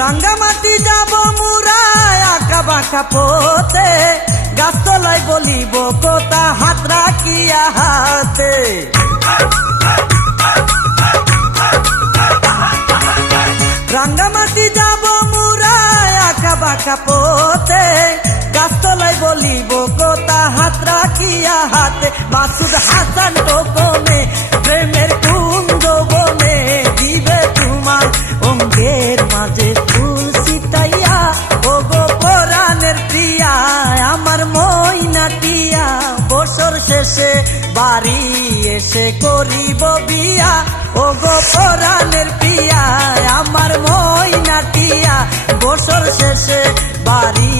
রাঙ্গামাটি যাব মুরায় আঁকা বাঁকা পথে, গাছতলায় বলিব কোথা হাত রাখিয়া হাতে। রাঙ্গামাটি যাব মুরায় আঁকা বাঁকা পথে, গাছতলায় বলিব কোথা হাত রাখিয়া হাতে। মাসুদ হাসান গোপনে প্রেমের কুঞ্জ বনে দিবে তোমার অঙ্গের মাঝে ফুল ছিটাইয়া। ও গো পরাণের প্রিয়া আমার ময়নাটিয়া, বছর শেষে বাড়ি এসে করিব বিয়া। ও গো পরাণের প্রিয়া আমার ময়নাটিয়া, বছর শেষে বাড়ি